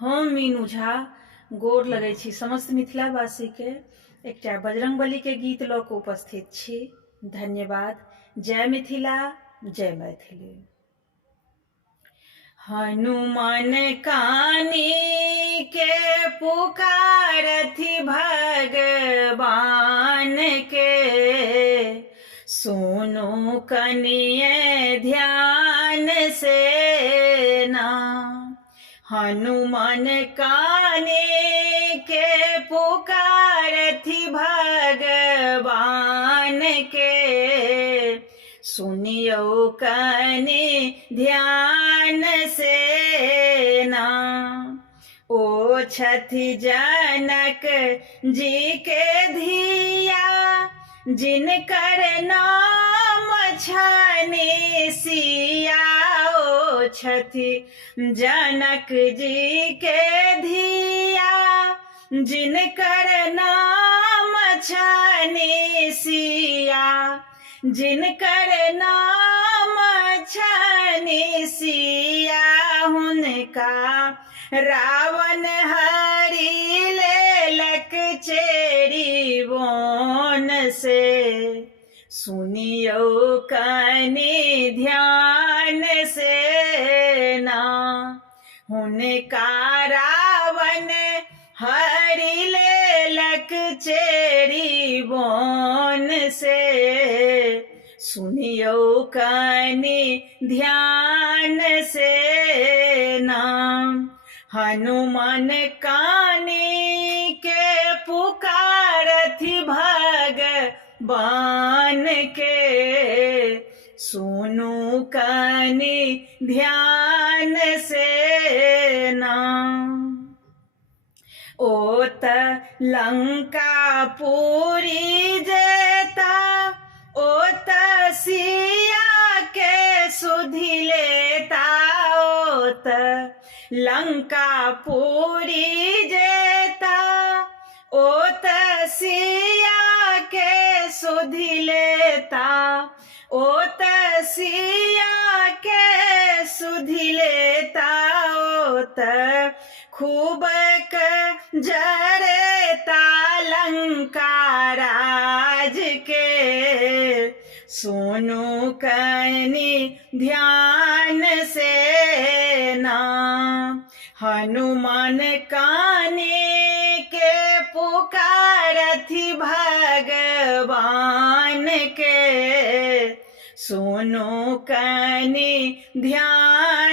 हम मीनू झा गोर लगै छी समस्त मिथिलावासी के एकटा बजरंगबली के गीत लऽ कऽ उपस्थित छी। धन्यवाद। जय मिथिला, जय मैथिली। हनुमान कानी के पुकारथि भगवान के, सुनु कनिये ध्यान से ना। हनुमान कानी के पुकारथि भगवान के, सुनियो कनि ध्यान से ना। ओ छथि जनक जी के धिया, जिनकर नाम छनि सिया। ओ छथि जनक जी के धिया, जिनकर नाम छनि सिया। जिनकर नाम छनि सिया, हुनका रावण हरि लेलक चेरी वन से। सुनियो कनि ध्यान से ना। हुनका रावण हरि लेलक चेरी वन से। सुनियो कनि ध्यान से ना। हनुमान कानी के पुकारथि भगवान के, सुनु कनि ध्यान से ना। ओत लंकापुरी जेता, ओत सिया के सुधि लेता। ओत लंकापुरी जेता, ओत सिया के सुधि लेता। ओत सिया के सुधि लेता। ओत खूब जरेता लंका राज के, सुनु कनि ध्यान से ना। हनुमान कानी के पुकारथि भगवान के, सुनु कनि ध्यान